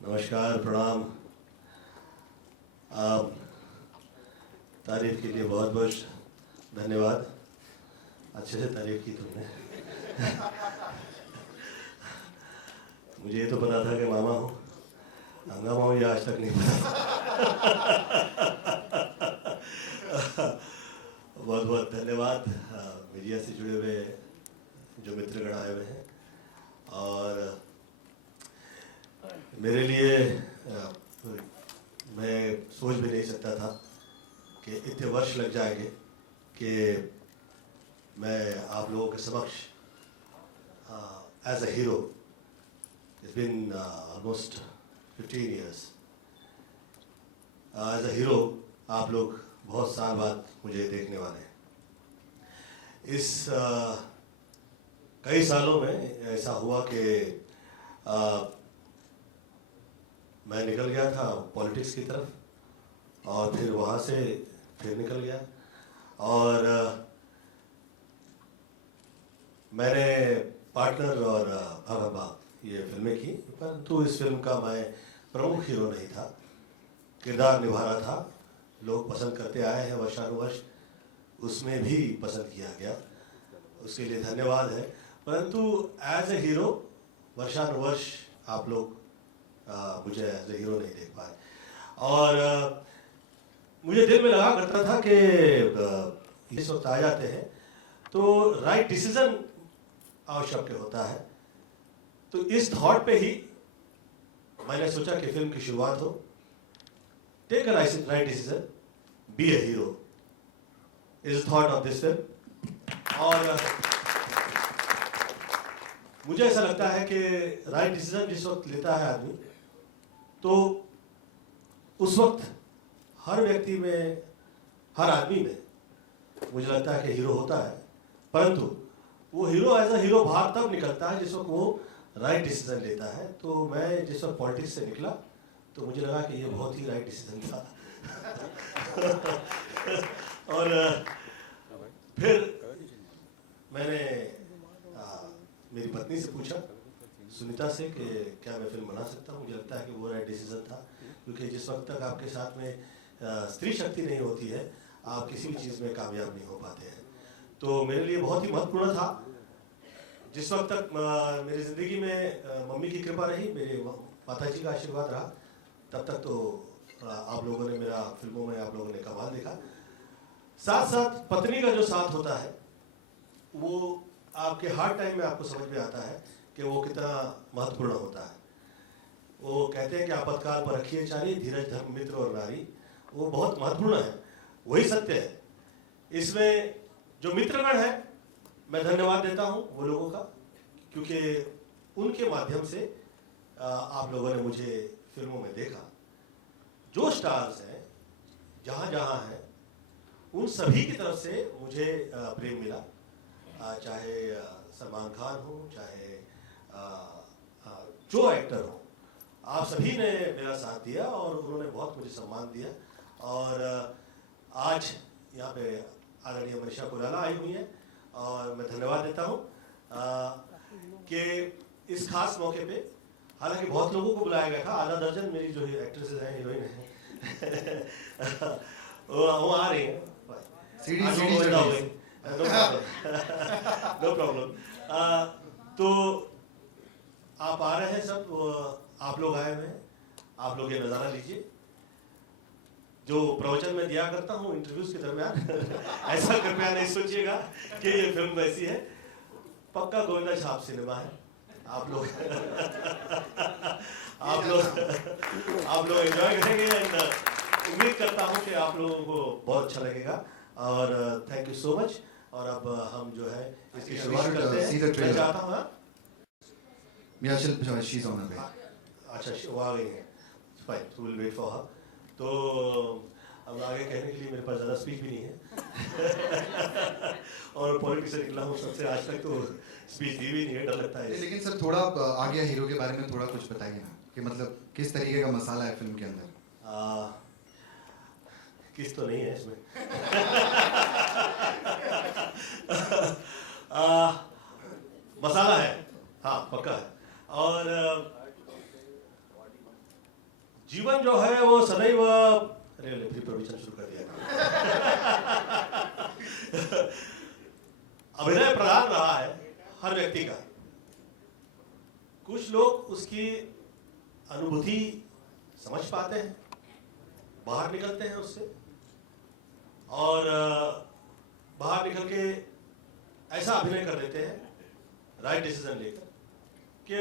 नमस्कार, प्रणाम। आप तारीफ के लिए बहुत बहुत धन्यवाद। अच्छे से तारीफ की तुमने। मुझे ये तो पता था कि मामा हूँ, हंगामा मुझे आज तक नहीं पता। बहुत बहुत धन्यवाद मीडिया से जुड़े हुए जो मित्रगण आए हुए हैं। और मेरे लिए मैं सोच भी नहीं सकता था कि इतने वर्ष लग जाएंगे कि मैं आप लोगों के समक्ष as a hero, it's been almost 15 years, as a hero आप लोग बहुत साल बाद मुझे देखने वाले हैं। इस कई सालों में ऐसा हुआ कि मैं निकल गया था पॉलिटिक्स की तरफ और फिर वहाँ से फिर निकल गया। और मैंने पार्टनर और भागा भाग ये फिल्में की, परंतु इस फिल्म का मैं प्रमुख हीरो नहीं था, किरदार निभा रहा था। लोग पसंद करते आए हैं वर्षानुवर्ष, उसमें भी पसंद किया गया, उसके लिए धन्यवाद है। परंतु एज ए हीरो वर्षानुवर्ष आप लोग मुझे एज ए हीरो नहीं देख पाए। और मुझे दिल में लगा करता था कि इस वक्त आ जाते हैं तो राइट डिसीजन आवश्यक होता है। तो इस थॉट पे ही मैंने सोचा कि फिल्म की शुरुआत हो। Take a right decision, be a hero is thought of this film. और मुझे ऐसा लगता है कि राइट डिसीजन जिस वक्त लेता है आदमी, तो उस वक्त हर व्यक्ति में, हर आदमी में मुझे लगता है कि हीरो होता है। परंतु वो हीरो एज अ हीरो बाहर तब निकलता है जिस वक्त वो राइट डिसीजन लेता है। तो मैं जिस वक्त पॉलिटिक्स से निकला तो मुझे लगा कि ये बहुत ही राइट डिसीजन था। और फिर मैंने मेरी पत्नी से पूछा, सुनीता से, कि क्या मैं फिल्म बना सकता हूँ। मुझे लगता है कि वो राइट डिसीजन था, क्योंकि जिस वक्त तक आपके साथ में स्त्री शक्ति नहीं होती है, आप किसी भी चीज़ में कामयाब नहीं हो पाते हैं। तो मेरे लिए बहुत ही महत्वपूर्ण था। जिस वक्त तक मेरी ज़िंदगी में मम्मी की कृपा रही, मेरे माता जी का आशीर्वाद रहा, तब तक तो आप लोगों ने मेरा फिल्मों में आप लोगों ने कमाल देखा। साथ साथ पत्नी का जो साथ होता है वो आपके हार्ड टाइम में आपको समझ में आता है कि वो कितना महत्वपूर्ण होता है। वो कहते हैं कि आपातकाल पर रखिए चारी, धीरज धर्म मित्र और नारी, वो बहुत महत्वपूर्ण है, वही सत्य है। इसमें जो मित्रगण है, मैं धन्यवाद देता हूँ वो लोगों का, क्योंकि उनके माध्यम से आप लोगों ने मुझे फिल्मों में देखा। जो स्टार्स हैं जहाँ जहाँ हैं, उन सभी की तरफ से मुझे प्रेम मिला। चाहे सलमान खान हो, चाहे जो एक्टर हो, आप सभी ने मेरा साथ दिया और उन्होंने बहुत मुझे सम्मान दिया। और आज यहाँ पे आदरणीय मनीषा कोइराला आई हुई हैं और मैं धन्यवाद देता हूँ कि इस खास मौके पे, हालांकि बहुत लोगों को बुलाया गया था, आधा दर्जन मेरी जो एक्ट्रेसेस हैं, हीरोइन हैं, वो आ रही हैं। No problem. तो आप आ रहे हैं सब, आप लोग आए हुए हैं, आप लोग ये नज़ारा लीजिए। जो प्रवचन में दिया करता हूँ इंटरव्यूज के दरमियान, ऐसा कृपया नहीं सोचिएगा कि ये फिल्म वैसी है। पक्का गोविंदा छाप सिनेमा है। आप लोग एंजॉय करेंगे। उम्मीद करता हूँ कि आप लोगों को बहुत अच्छा लगेगा। और थैंक यू सो मच। और अब हम जो है इसकी शुरुआत करते हैं। मैं चाहता हूँ अच्छा, वो आ गई है, फाइन, तो विल वेट फॉर हर। तो अब आगे कहने के लिए मेरे पास ज़्यादा स्पीच भी नहीं है। और पॉलिटिक्स से निकला हूँ सबसे, आज तक तो स्पीच दी भी नहीं है, डर लगता है। लेकिन सर थोड़ा आगे हीरो के बारे में थोड़ा कुछ बताइए ना, कि मतलब किस तरीके का मसाला है फिल्म के अंदर। किस तो नहीं है इसमें। मसाला है, हाँ पक्का है। और जीवन जो है वो सदैव, अरे फिर प्रवचन शुरू कर दिया। अभिनय प्रधान रहा है हर व्यक्ति का। कुछ लोग उसकी अनुभूति समझ पाते हैं, बाहर निकलते हैं उससे, और बाहर निकल के ऐसा अभिनय कर देते हैं राइट डिसीजन लेकर कि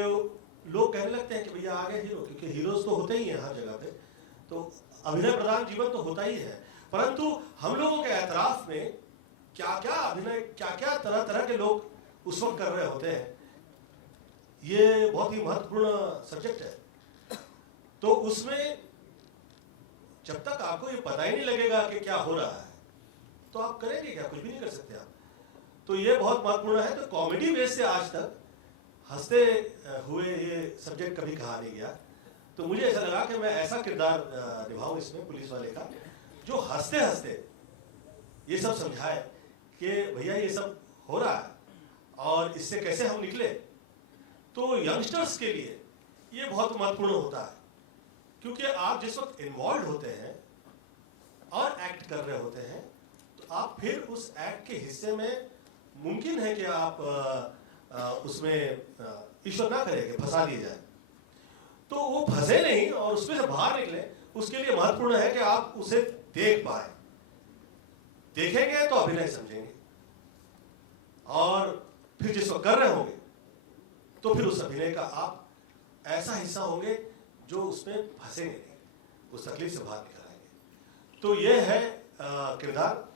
लोग कहने लगते हैं कि भैया आ गए हीरो, क्योंकि हीरोज तो होते ही हैं हर जगह पे। तो अभिनय प्रधान जीवन तो होता ही है, परंतु हम लोगों के एतराफ में क्या क्या अभिनय, क्या क्या तरह तरह के लोग उस वक्त कर रहे होते हैं, ये बहुत ही महत्वपूर्ण सब्जेक्ट है। तो उसमें जब तक आपको ये पता ही नहीं लगेगा कि क्या हो रहा है, तो आप करेंगे क्या? कुछ भी नहीं कर सकते आप। तो ये बहुत महत्वपूर्ण है। तो कॉमेडी बेस से आज तक हंसते हुए ये सब्जेक्ट कभी कहा नहीं गया। तो मुझे ऐसा लगा कि मैं ऐसा किरदार निभाऊं इसमें पुलिस वाले का, जो हंसते हंसते ये सब समझाए कि भैया ये सब हो रहा है और इससे कैसे हम निकले। तो यंगस्टर्स के लिए ये बहुत महत्वपूर्ण होता है, क्योंकि आप जिस वक्त इन्वॉल्व होते हैं और एक्ट कर रहे होते हैं, तो आप फिर उस एक्ट के हिस्से में मुमकिन है कि आप उसमें ईश्वर ना करे कि फंसा दिए जाए, तो वो फंसे नहीं और उसमें से बाहर निकले। उसके लिए महत्वपूर्ण है कि आप उसे देख पाए। देखेंगे तो अभिनय समझेंगे, और फिर जिस वक्त कर रहे होंगे तो फिर उस अभिनय का आप ऐसा हिस्सा होंगे जो उसमें फंसेंगे नहीं, उस तकलीफ से बाहर निकल आएंगे। तो ये है किरदार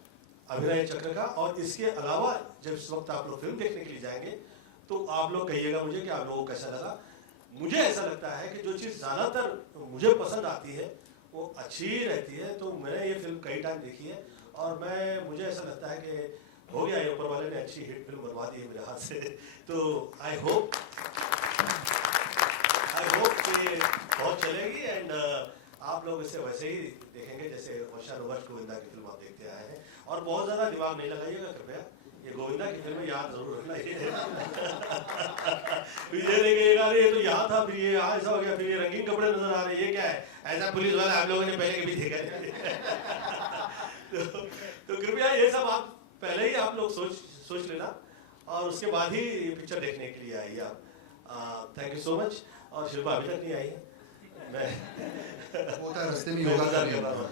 अभिनय चक्र का। और इसके अलावा जब इस वक्त आप लोग फिल्म देखने के लिए जाएंगे तो आप लोग कहिएगा मुझे कि आप लोगों को कैसा लगा। मुझे ऐसा लगता है कि जो चीज़ ज़्यादातर मुझे पसंद आती है वो अच्छी रहती है। तो मैंने ये फिल्म कई टाइम देखी है, और मुझे ऐसा लगता है कि हो गया, ये ऊपर वाले ने अच्छी हिट फिल्म बनवा दी है मेरे हाथ से। तो आई होप कि बहुत चलेगी, एंड आप लोग इसे वैसे ही देखेंगे जैसे वर्षा रोबर्ट गोविंदा की फिल्म आप देखते आए हैं। और बहुत ज़्यादा दिमाग नहीं लगाइएगा कृपया, ये गोविंदा की फिल्म याद जरूर रखना। फिर ये देखिएगा ये तो यहाँ था, फिर ये यहाँ ऐसा हो गया, फिर ये रंगीन कपड़े नजर आ रहे हैं, ये क्या है? ऐसा पुलिस वाला आप लोगों ने पहले कभी देखा है? तो कृपया ये सब आप पहले ही आप लोग सोच लेना, और उसके बाद ही ये पिक्चर देखने के लिए आइए आप। Thank you so much. और शिल्पा अभी तक नहीं आई है, मैं वो रास्ते में योगा कर रहा हूँ।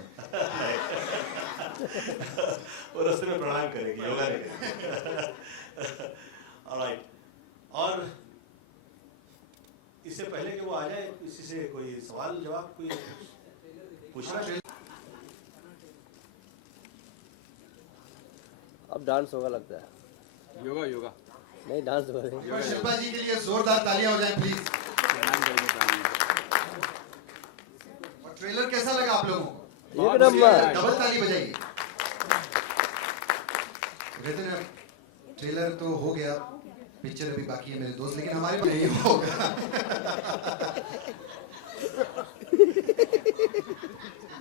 वो रास्ते में प्रणाम करेगी, योगा नहीं करेगी। ऑलराइट। और इससे पहले कि वो आ जाए, किसी से कोई सवाल जवाब कोई पूछना? अब डांस होगा लगता है। योगा नहीं, डांस होगा। शिल्पा जी के लिए जोरदार तालियां हो जाएं प्लीज। और ट्रेलर कैसा लगा आप लोगों को? एक नंबर। डबल ताली बजाइए। कहते हैं ट्रेलर तो हो गया, पिक्चर अभी बाकी है मेरे दोस्त, लेकिन हमारे पास नहीं होगा।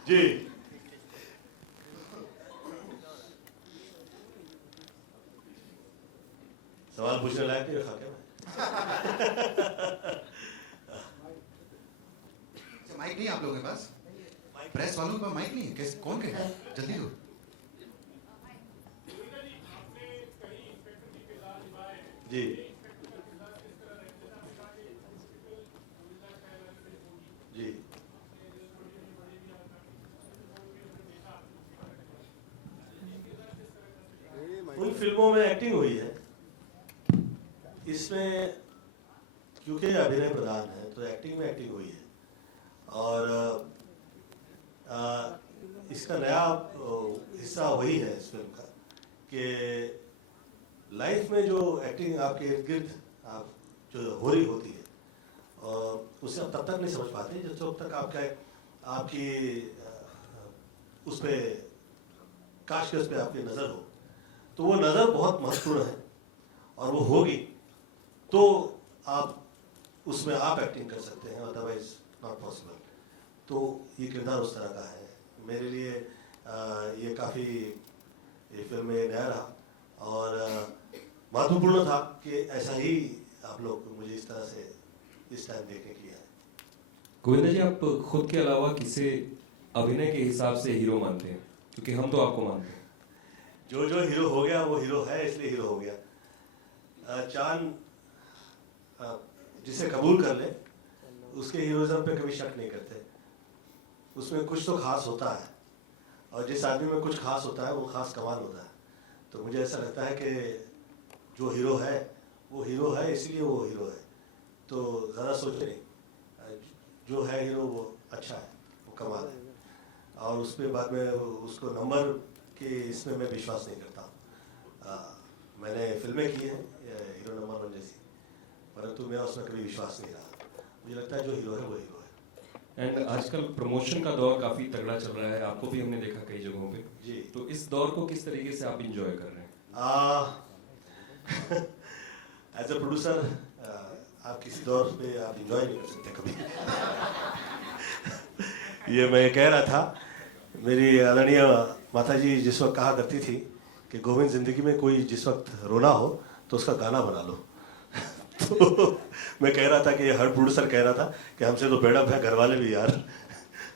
जी सवाल पूछने लायक नहीं रखा क्या मैं? माइक नहीं आप लोगों के पास? प्रेस वालों के पास माइक नहीं है? कैसे, कौन कहेगा? जल्दी दो। जी जी उन फिल्मों में एक्टिंग हुई है। इसमें क्योंकि अभिनय प्रधान है तो एक्टिंग में एक्टिंग हुई है। और इसका नया हिस्सा वही है इस फिल्म का कि लाइफ में जो एक्टिंग आपके इर्द गिर्द आप जो हो रही होती है, उसे आप तब तक नहीं समझ पाते जब तक आपकी उस पर काश के उस पर आपकी नज़र हो। तो वो नज़र बहुत महत्वपूर्ण है, और वो होगी तो आप उसमें आप एक्टिंग कर सकते हैं, अदरवाइज नॉट पॉसिबल। तो ये किरदार उस तरह का है मेरे लिए। ये काफ़ी ये फिल्म में नया रहा और महत्वपूर्ण था कि ऐसा ही आप लोग मुझे इस तरह से इस टाइम देखने के लिए आए। गोविंदा जी, आप खुद के अलावा किसे अभिनय के हिसाब से हीरो मानते हैं? क्योंकि हम तो आपको मानते हैं। जो जो हीरो हो गया वो हीरो है, इसलिए हीरो हो गया। चांद जिसे कबूल कर ले उसके हीरोइज्म पे कभी शक नहीं करते। उसमें कुछ तो खास होता है, और जिस आदमी में कुछ खास होता है वो खास कमाल होता है। तो मुझे ऐसा लगता है कि जो हीरो है वो हीरो है, इसलिए वो हीरो है। तो ज़्यादा सोचे नहीं, जो है हीरो वो अच्छा है, वो कमाल है। और उस पर बाद में उसको नंबर के इसमें मैं विश्वास नहीं करता। मैंने फिल्में की हैं हीरो नंबर 1 जैसी, परंतु मेरा उसमें कभी विश्वास नहीं रहा। मुझे लगता है जो हीरो है वो हीरो है। एंड आजकल प्रमोशन का दौर काफी तगड़ा चल रहा है, आपको भी हमने देखा कई जगहों पे जी। तो इस दौर को किस तरीके से आप इंजॉय कर रहे हैं? एज अ प्रोड्यूसर आप किसी दौर पे आप इंजॉय नहीं कर सकते कभी। ये मैं कह रहा था, मेरी आदरणीय माता जी जिस वक्त कहा करती थी कि गोविंद जिंदगी में कोई जिस वक्त रोना हो तो उसका गाना बना लो। तो मैं कह रहा था कि हर प्रोड्यूसर कह रहा था कि हमसे तो बेड़ा है, घर वाले भी यार,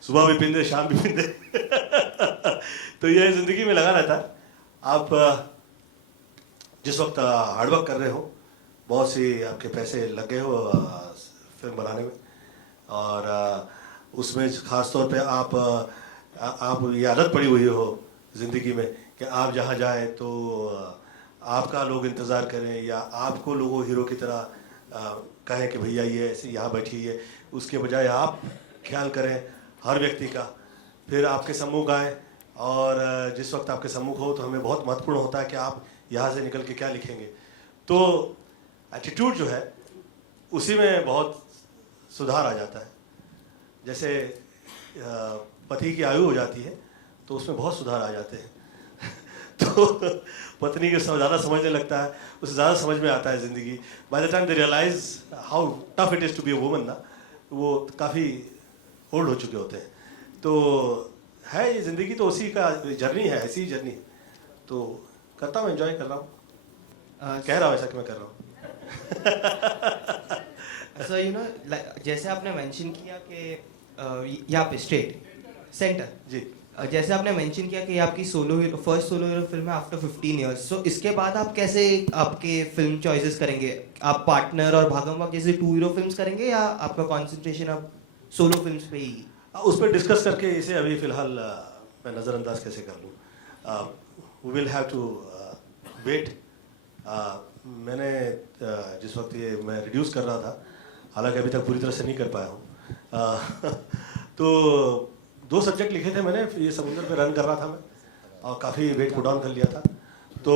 सुबह भी पींदे शाम भी पींदे। तो ये जिंदगी में लगा रहता है। आप जिस वक्त हार्डवर्क कर रहे हो, बहुत सी आपके पैसे लग गए हो फिल्म बनाने में, और उसमें ख़ास तौर पे आप ये आदत पड़ी हुई हो ज़िंदगी में कि आप जहाँ जाए तो आपका लोग इंतज़ार करें, या आपको लोगों हीरो की तरह कहें कि भैया ये ऐसे यहाँ बैठिए। उसके बजाय आप ख्याल करें हर व्यक्ति का, फिर आपके सम्मुख आए, और जिस वक्त आपके सम्मुख हो तो हमें बहुत महत्वपूर्ण होता है कि आप यहाँ से निकल के क्या लिखेंगे। तो एटीट्यूड जो है उसी में बहुत सुधार आ जाता है। जैसे पति की आयु हो जाती है तो उसमें बहुत सुधार आ जाते हैं। तो पत्नी के ज़्यादा समझने लगता है, उसे ज़्यादा समझ में आता है ज़िंदगी। By the time they realize how tough it is to be a woman ना, वो काफ़ी ओल्ड हो चुके होते हैं। तो है ये ज़िंदगी, तो उसी का जर्नी है, ऐसी ही जर्नी। तो करता हूँ, एंजॉय कर रहा हूँ, कह रहा हूँ ऐसा कि मैं कर रहा हूँ। सो यू नो, जैसे आपने मेंशन किया कि यहाँ पे स्टेट सेंटर जी, जैसे आपने मेंशन किया कि आपकी फर्स्ट सोलो हीरो फिल्म है आफ्टर 15 इयर्स। सो इसके बाद आप कैसे आपके फिल्म चॉइसेस करेंगे? आप पार्टनर और भागम भाग जैसे 2 हीरो फिल्म्स करेंगे, या आपका कंसंट्रेशन आप सोलो फिल्म्स पे ही? उस पर डिस्कस करके इसे अभी फ़िलहाल मैं नज़रअंदाज कैसे कर लूँ। We will have to wait. मैंने जिस वक्त ये मैं रिड्यूस कर रहा था, हालांकि अभी तक पूरी तरह से नहीं कर पाया हूँ। तो 2 सब्जेक्ट लिखे थे मैंने, ये समुद्र पे रन कर रहा था मैं, और काफ़ी वेट पुट डाउन कर लिया था। तो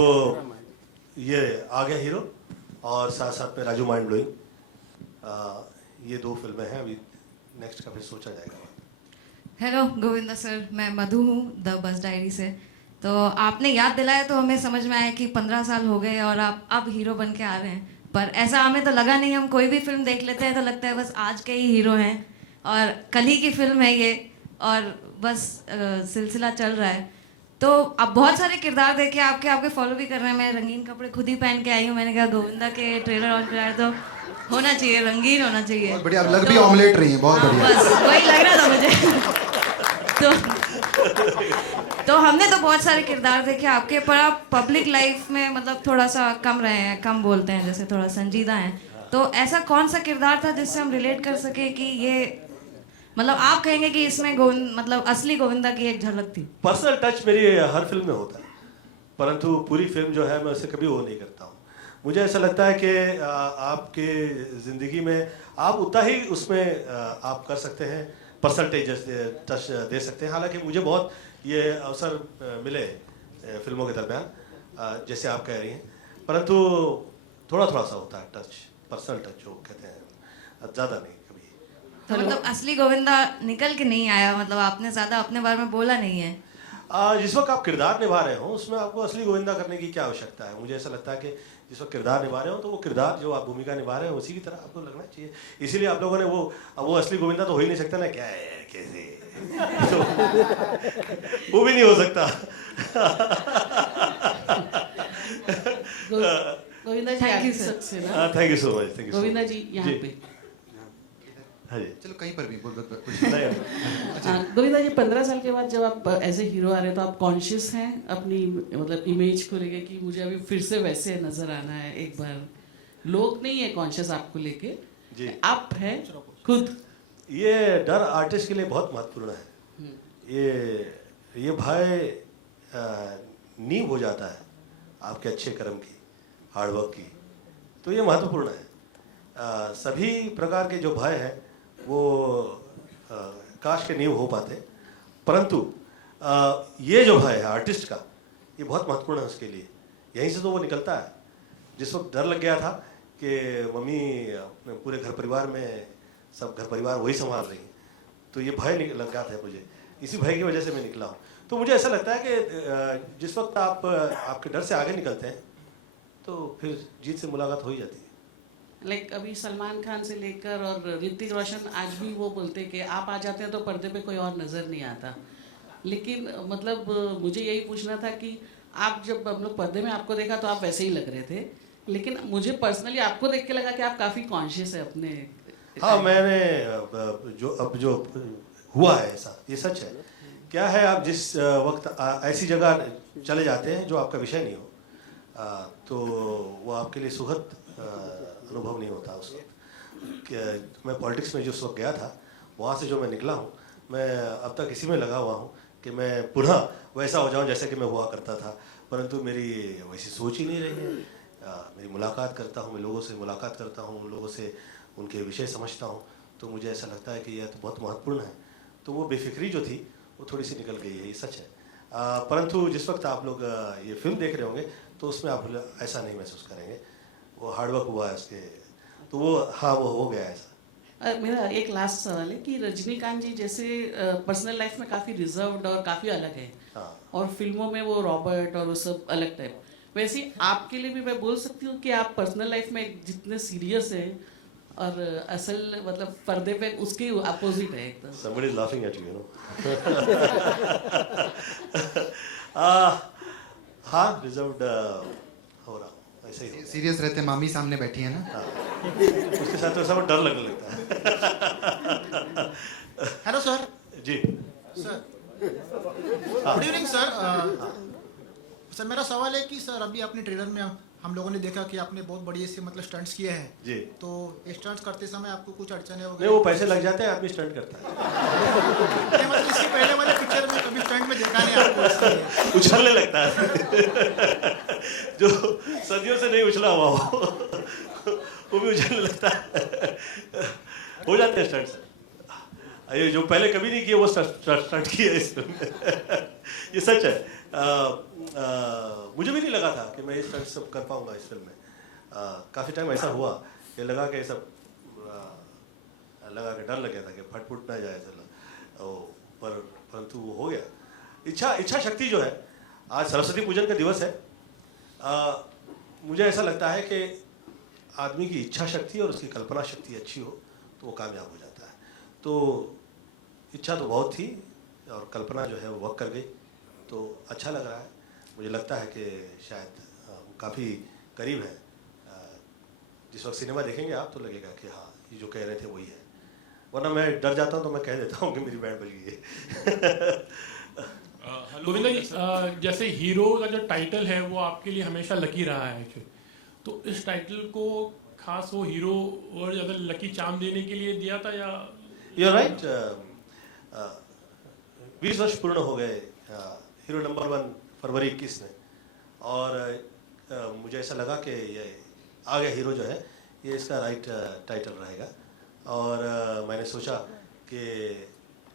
ये आ गया हीरो, और साथ साथ में राजू माइंड ब्लोइंग। ये 2 फिल्में हैं, अभी नेक्स्ट का फिर सोचा जाएगा। हेलो गोविंदा सर, मैं मधु हूँ द बस डायरी से। तो आपने याद दिलाया तो हमें समझ में आया कि 15 साल हो गए और आप अब हीरो बन के आ रहे हैं। पर ऐसा हमें तो लगा नहीं। हम कोई भी फिल्म देख लेते हैं तो लगता है बस आज के ही हीरो हैं, और कल ही की फिल्म है ये, और बस सिलसिला चल रहा है। तो अब बहुत सारे किरदार देखे आपके फॉलो भी कर रहे हैं। मैं रंगीन कपड़े खुद ही पहन के आई हूँ। मैंने कहा गोविंदा के ट्रेलर ऑन कराए तो होना चाहिए, रंगीन होना चाहिए। बहुत बढ़िया, आप लग भी ऑमलेट रही हैं, बहुत बढ़िया। बस वही लग रहा था मुझे। तो हमने तो बहुत सारे किरदार देखे आपके, पर आप पब्लिक लाइफ में मतलब थोड़ा सा कम रहे हैं, कम बोलते हैं, जैसे थोड़ा संजीदा हैं। तो ऐसा कौन सा किरदार था जिससे हम रिलेट कर सके कि ये मतलब आप कहेंगे कि इसमें गोविंद मतलब असली गोविंदा की एक झलक थी? पर्सनल टच मेरी हर फिल्म में होता है, परंतु पूरी फिल्म जो है मैं उसे कभी वो नहीं करता हूँ। मुझे ऐसा लगता है कि आपके ज़िंदगी में आप उतना ही उसमें आप कर सकते हैं, परसेंटेज टच दे सकते हैं। हालांकि मुझे बहुत ये अवसर मिले फिल्मों के दरमियान, जैसे आप कह रही हैं, परंतु थोड़ा थोड़ा सा होता है टच, पर्सनल टच जो कहते हैं, ज़्यादा नहीं कभी। तो मतलब असली गोविंदा निकल के नहीं आया, मतलब आपने ज़्यादा अपने बारे में बोला नहीं है। जिस वक्त आप किरदार निभा रहे हो उसमें आपको असली गोविंदा करने की क्या आवश्यकता है? मुझे ऐसा लगता है कि जिस वक्त किरदार निभा रहे हो तो वो किरदार जो आप भूमिका निभा रहे हो उसी की तरह आपको लगना चाहिए। इसीलिए आप लोगों ने वो असली गोविंदा तो हो ही नहीं सकता ना, क्या है कैसे तो वो भी नहीं हो सकता। गोविंदा जी, Thank you, आपकी sir. सक्सेस है ना। Thank you so much, thank you. Govinda ji यहाँ पे हाँ जी चलो कहीं पर भी कुछ नहीं गोविंदा जी 15 साल के बाद जब आप एज ए हीरो आ रहे हैं तो आप कॉन्शियस हैं अपनी मतलब इमेज को लेके कि मुझे अभी फिर से वैसे नजर आना है एक बार? लोग नहीं है कॉन्शियस आपको लेके जी। आप हैं खुद? ये डर आर्टिस्ट के लिए बहुत महत्वपूर्ण है। ये भय नींव हो जाता है आपके अच्छे कर्म की, हार्डवर्क की, तो ये महत्वपूर्ण है। सभी प्रकार के जो भय हैं वो काश के नींव हो पाते, परंतु ये जो भय है आर्टिस्ट का, ये बहुत महत्वपूर्ण है उसके लिए। यहीं से तो वो निकलता है। जिस वक्त डर लग गया था कि मम्मी अपने पूरे घर परिवार में सब घर परिवार वही संभाल रही हैं, तो ये भय लग गया था मुझे, इसी भय की वजह से मैं निकला हूँ। तो मुझे ऐसा लगता है कि जिस वक्त आप आपके डर से आगे निकलते हैं तो फिर जीत से मुलाकात हो ही जाती है। लाइक अभी सलमान खान से लेकर और ऋतिक रोशन आज भी वो बोलते हैं कि आप आ जाते हैं तो पर्दे पे कोई और नज़र नहीं आता। लेकिन मतलब मुझे यही पूछना था कि आप जब हम लोग पर्दे में आपको देखा तो आप वैसे ही लग रहे थे, लेकिन मुझे पर्सनली आपको देख के लगा कि आप काफ़ी कॉन्शियस है अपने। हाँ, मैंने जो हुआ है ऐसा, ये सच है। क्या है, आप जिस वक्त ऐसी जगह चले जाते हैं जो आपका विषय नहीं हो, तो वो आपके लिए सुखद अनुभव नहीं होता उस वक्त। मैं पॉलिटिक्स में जिस वक्त गया था, वहाँ से जो मैं निकला हूँ, मैं अब तक इसी में लगा हुआ हूँ कि मैं पुनः वैसा हो जाऊँ जैसे कि मैं हुआ करता था, परंतु मेरी वैसी सोच ही नहीं रही है। मेरी मुलाकात करता हूँ, मैं लोगों से मुलाकात करता हूँ, उन लोगों से उनके विषय समझता हूँ, तो मुझे ऐसा लगता है कि यह तो बहुत महत्वपूर्ण है। तो वो बेफिक्री जो थी वो थोड़ी सी निकल गई है, ये सच है। परंतु जिस वक्त आप लोग ये फिल्म देख रहे होंगे तो उसमें आप ऐसा नहीं महसूस करेंगे, वो हार्डवर्क हुआ है उसके, तो वो हाँ वो हो गया ऐसा। मेरा एक लास्ट सवाल है कि रजनीकांत जी जैसे पर्सनल लाइफ में काफ़ी रिजर्व्ड और काफ़ी अलग है, हाँ। और फिल्मों में वो रॉबर्ट और वो सब अलग टाइप, वैसे ही आपके लिए भी मैं बोल सकती हूँ कि आप पर्सनल लाइफ में जितने सीरियस हैं और असल मतलब पर्दे पे उसके अपोजिट है एकदम। Somebody is laughing at you, you know. हाँ, रिजर्व्ड हो रहा हूँ, ऐसे ही हो गया। सीरियस रहते मामी सामने बैठी है ना। हाँ, उसके साथ तो सब डर लगने लगता है। Hello sir. जी sir good evening sir. Sir मेरा सवाल है कि सर अभी अपने ट्रेलर में हम लोगों ने देखा कि आपने बहुत बढ़िया से मतलब स्टंट्स किए हैं जी। तो स्टंट्स करते समय आपको कुछ अड़चने हो नहीं, वो पैसे लग जाते हैं, आदमी स्टंट करता है। मतलब इससे पहले वाले पिक्चर में कभी स्टंट में देखा नहीं आपको, इसलिए। उछलने लगता है। जो सदियों से नहीं उछला हुआ वो भी उछलने लगता है। हो जाते हैं स्टंट्स। ये जो पहले कभी नहीं किए वो स्टंट किए इस फिल्म में। ये सच है। मुझे भी नहीं लगा था कि मैं ये स्टंट सब कर पाऊंगा इस फिल्म में। काफ़ी टाइम ऐसा हुआ कि लगा कि सब लगा कि डर लग गया था कि फट ना जाए चलो, परंतु वो हो गया। इच्छा शक्ति जो है, आज सरस्वती पूजन का दिवस है, मुझे ऐसा लगता है कि आदमी की इच्छा शक्ति और उसकी कल्पना शक्ति अच्छी हो तो वो कामयाब हो जाता है। तो इच्छा तो बहुत थी और कल्पना जो है वो वर्क कर गई, तो अच्छा लग रहा है। मुझे लगता है कि शायद काफ़ी करीब है। जिस वक्त सिनेमा देखेंगे आप तो लगेगा कि हाँ ये जो कह रहे थे वही है, वरना मैं डर जाता हूँ तो मैं कह देता हूँ कि मेरी बैंड बज गई है। गोविंदा जी, जैसे हीरो का जो टाइटल है वो आपके लिए हमेशा लकी रहा है एक्चुअली, तो इस टाइटल को खास वो हीरो और ज़्यादा लकी चार्म देने के लिए दिया था या? You're right. 20 वर्ष पूर्ण हो गए हीरो नंबर 1 फरवरी 21 में, और मुझे ऐसा लगा कि ये आ गया हीरो जो है ये इसका राइट टाइटल रहेगा, और मैंने सोचा कि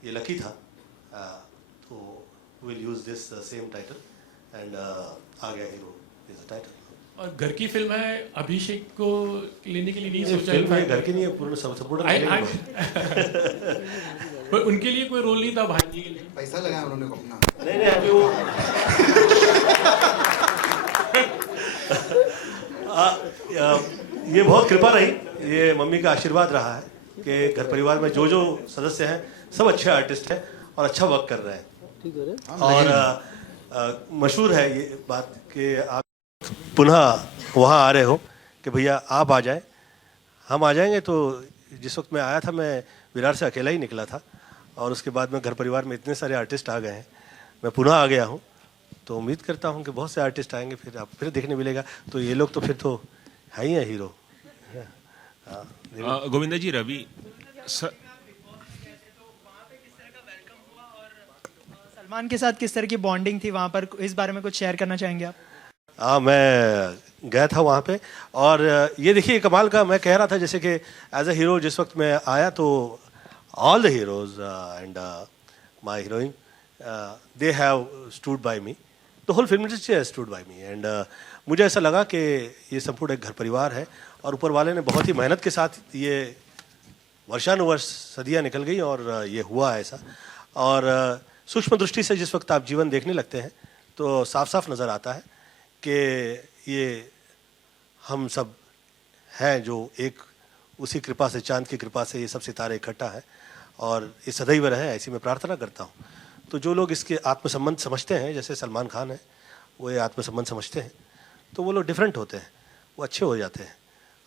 ये लकी था, तो will use this same title and आ गया हीरो इज द टाइटल। और घर की फिल्म है, अभिषेक को लेने के लिए नहीं सोचा? फिल्म है घर की नहीं है, पूर्ण संपूर्ण पर उनके लिए कोई रोल नहीं था भांजी के लिए? पैसा लगाया उन्होंने को अपना। नहीं अभी वो ये बहुत कृपा रही, ये मम्मी का आशीर्वाद रहा है कि घर परिवार में जो सदस्य हैं सब अच्छे आर्टिस्ट हैं और अच्छा वर्क कर रहे हैं। और मशहूर है ये बात कि आप पुनः वहाँ आ रहे हो कि भैया आप आ जाए, हम आ जाएंगे तो जिस वक्त मैं आया था मैं विरार से अकेला ही निकला था, और उसके बाद में घर परिवार में इतने सारे आर्टिस्ट आ गए हैं, मैं पुनः आ गया हूँ। तो उम्मीद करता हूँ कि बहुत से आर्टिस्ट आएंगे, फिर आप फिर देखने मिलेगा। तो ये लोग तो फिर तो है ही है हीरो। गोविंदा जी, रवि सलमान के साथ किस तरह की बॉन्डिंग थी वहाँ पर, इस बारे में कुछ शेयर करना चाहेंगे आप? मैं गया था वहाँ पे, और ये देखिए कमाल का, मैं कह रहा था जैसे कि एज अ हीरो जिस वक्त मैं आया तो all the heroes and my heroine they have stood by me, the whole film industry has stood by me, and मुझे ऐसा लगा कि ये संपूर्ण एक घर परिवार है, और ऊपर वाले ने बहुत ही मेहनत के साथ ये वर्षानुवर्ष सदियाँ निकल गई और ये हुआ ऐसा। और सूक्ष्म दृष्टि से जिस वक्त आप जीवन देखने लगते हैं तो साफ साफ नज़र आता है कि ये हम सब हैं जो एक उसी कृपा से, चांद की कृपा से ये सब सितारे इकट्ठा है, और ये सदैव रहे, ऐसी मैं प्रार्थना करता हूँ। तो जो लोग इसके आत्मसंबंध समझते हैं, जैसे सलमान खान है, वो ये आत्मसंबंध समझते हैं, तो वो लोग डिफरेंट होते हैं, वो अच्छे हो जाते हैं,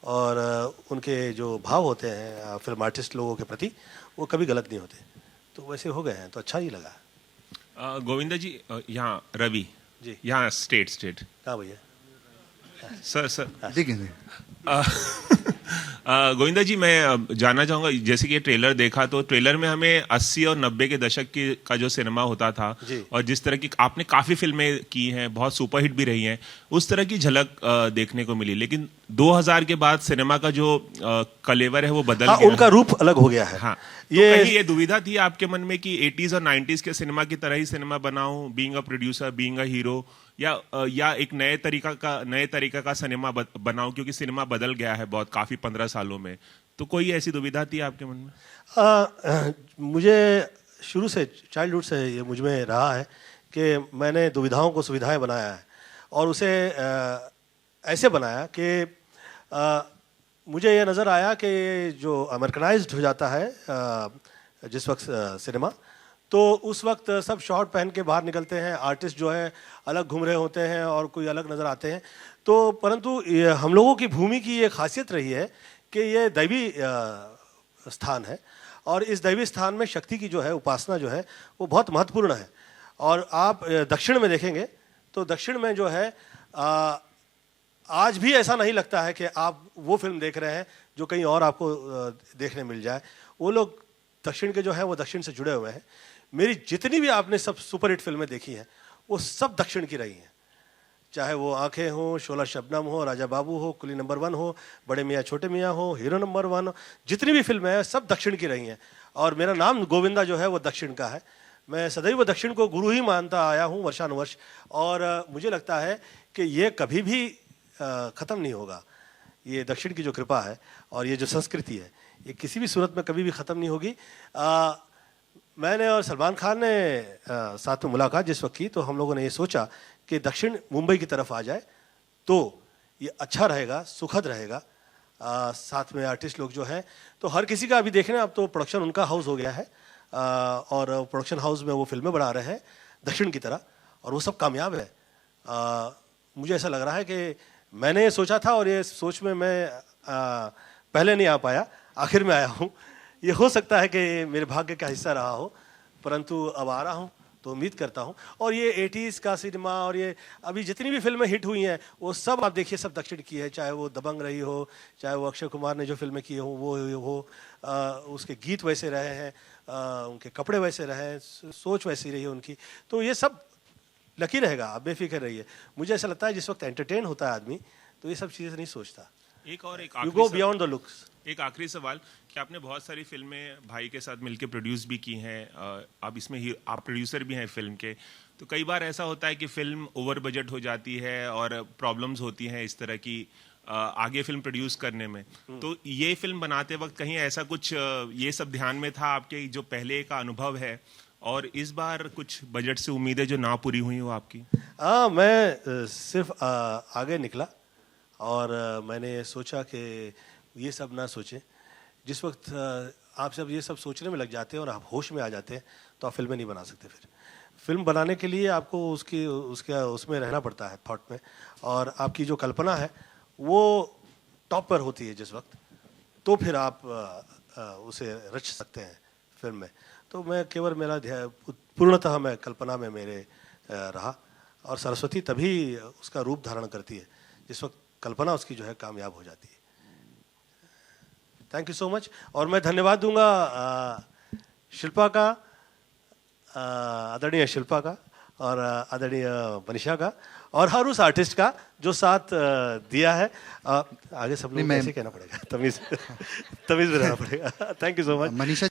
और उनके जो भाव होते हैं फिल्म आर्टिस्ट लोगों के प्रति, वो कभी गलत नहीं होते। तो वैसे हो गए हैं, तो अच्छा ही लगा। गोविंदा जी, यहाँ रवि जी, यहाँ स्टेट कहाँ भैया? सर देखेंगे। गोविंदा जी, मैं जानना चाहूँगा, जैसे कि ये ट्रेलर देखा तो ट्रेलर में हमें 80 और 90 के दशक का जो सिनेमा होता था, और जिस तरह की आपने काफ़ी फिल्में की हैं, बहुत सुपरहिट भी रही हैं, उस तरह की झलक देखने को मिली। लेकिन 2000 के बाद सिनेमा का जो कलेवर है वो बदल गया, उनका रूप अलग हो गया है। हाँ, ये दुविधा थी आपके मन में कि 80s और 90s के सिनेमा की तरह ही सिनेमा बनाऊं, being a producer, being a hero, या एक नए तरीका का सिनेमा बनाऊं, क्योंकि सिनेमा बदल गया है बहुत, काफी 15 सालों में। तो कोई ऐसी दुविधा थी आपके मन में? मुझे शुरू से, चाइल्डहुड से ये मुझ में रहा है कि मैंने दुविधाओं को सुविधाएं बनाया है, और उसे ऐसे बनाया कि मुझे ये नज़र आया कि जो अमेरिकनाइज्ड हो जाता है जिस वक्त सिनेमा, तो उस वक्त सब शॉर्ट पहन के बाहर निकलते हैं, आर्टिस्ट जो है अलग घूम रहे होते हैं और कोई अलग नज़र आते हैं। तो परंतु हम लोगों की भूमि की ये खासियत रही है कि ये दैवी स्थान है, और इस दैवी स्थान में शक्ति की जो है उपासना जो है वो बहुत महत्वपूर्ण है। और आप दक्षिण में देखेंगे तो दक्षिण में जो है आज भी ऐसा नहीं लगता है कि आप वो फिल्म देख रहे हैं जो कहीं और आपको देखने मिल जाए। वो लोग दक्षिण के जो हैं वो दक्षिण से जुड़े हुए हैं। मेरी जितनी भी आपने सब सुपरहिट फिल्में देखी हैं वो सब दक्षिण की रही हैं, चाहे वो आंखें हो, शोला शबनम हो, राजा बाबू हो, कुली नंबर 1 हो, बड़े मियाँ छोटे मियाँ हो, हीरो नंबर 1 हो, जितनी भी फिल्में हैं सब दक्षिण की रही हैं। और मेरा नाम गोविंदा जो है वो दक्षिण का है। मैं सदैव दक्षिण को गुरु ही मानता आया हूँ वर्षानुवर्ष, और मुझे लगता है कि ये कभी भी ख़त्म नहीं होगा। ये दक्षिण की जो कृपा है और ये जो संस्कृति है ये किसी भी सूरत में कभी भी ख़त्म नहीं होगी। मैंने और सलमान खान ने साथ में मुलाकात जिस वक्त की तो हम लोगों ने ये सोचा कि दक्षिण मुंबई की तरफ आ जाए तो ये अच्छा रहेगा, सुखद रहेगा। साथ में आर्टिस्ट लोग जो हैं तो हर किसी का अभी देखना, अब तो प्रोडक्शन उनका हाउस हो गया है और प्रोडक्शन हाउस में वो फिल्में बना रहे हैं दक्षिण की तरह, और वो सब कामयाब है। मुझे ऐसा लग रहा है कि मैंने ये सोचा था और ये सोच में मैं पहले नहीं आ पाया, आखिर में आया हूँ। ये हो सकता है कि मेरे भाग्य का हिस्सा रहा हो, परंतु अब आ रहा हूँ तो उम्मीद करता हूँ। और ये 80s का सिनेमा और ये अभी जितनी भी फिल्में हिट हुई हैं वो सब आप देखिए सब दक्षिण की है, चाहे वो दबंग रही हो, चाहे वो अक्षय कुमार ने जो फिल्में की हो वो उसके गीत वैसे रहे हैं, उनके कपड़े वैसे रहे हैं, सोच वैसी रही है उनकी। तो ये सब लकी रहेगा, आप बेफिक्र रहिए। मुझे ऐसा लगता है जिस वक्त एंटरटेन होता है आदमी तो ये सब चीज़ें नहीं सोचता। You go beyond the looks. एक आखिरी सवाल कि आपने बहुत सारी फिल्में भाई के साथ मिलकर प्रोड्यूस भी की हैं, अब इसमें ही आप प्रोड्यूसर भी हैं फिल्म के, तो कई बार ऐसा होता है कि फिल्म ओवर बजट हो जाती है और प्रॉब्लम्स होती हैं इस तरह की आगे फिल्म प्रोड्यूस करने में। तो ये फिल्म बनाते वक्त कहीं ऐसा कुछ ये सब ध्यान में था आपके, जो पहले का अनुभव है, और इस बार कुछ बजट से उम्मीदें जो ना पूरी हुई हो आपकी? मैं सिर्फ आगे निकला और मैंने सोचा कि ये सब ना सोचें। जिस वक्त आप सब ये सब सोचने में लग जाते हैं और आप होश में आ जाते हैं तो आप फिल्में नहीं बना सकते। फिर फिल्म बनाने के लिए आपको उसमें रहना पड़ता है, थॉट में, और आपकी जो कल्पना है वो टॉप पर होती है जिस वक्त, तो फिर आप उसे रच सकते हैं फिल्म में। तो मैं केवल मेरा पूर्णतः मैं कल्पना में मेरे रहा, और सरस्वती तभी उसका रूप धारण करती है जिस वक्त कल्पना उसकी जो है कामयाब हो जाती है। Thank you so much. और मैं धन्यवाद दूंगा शिल्पा का, आदरणीय शिल्पा का, और आदरणीय मनीषा का, और हर उस आर्टिस्ट का जो साथ दिया है। आगे सब लोग कैसे कहना पड़ेगा, तमीज में रहना पड़ेगा। Thank you so much. Manisha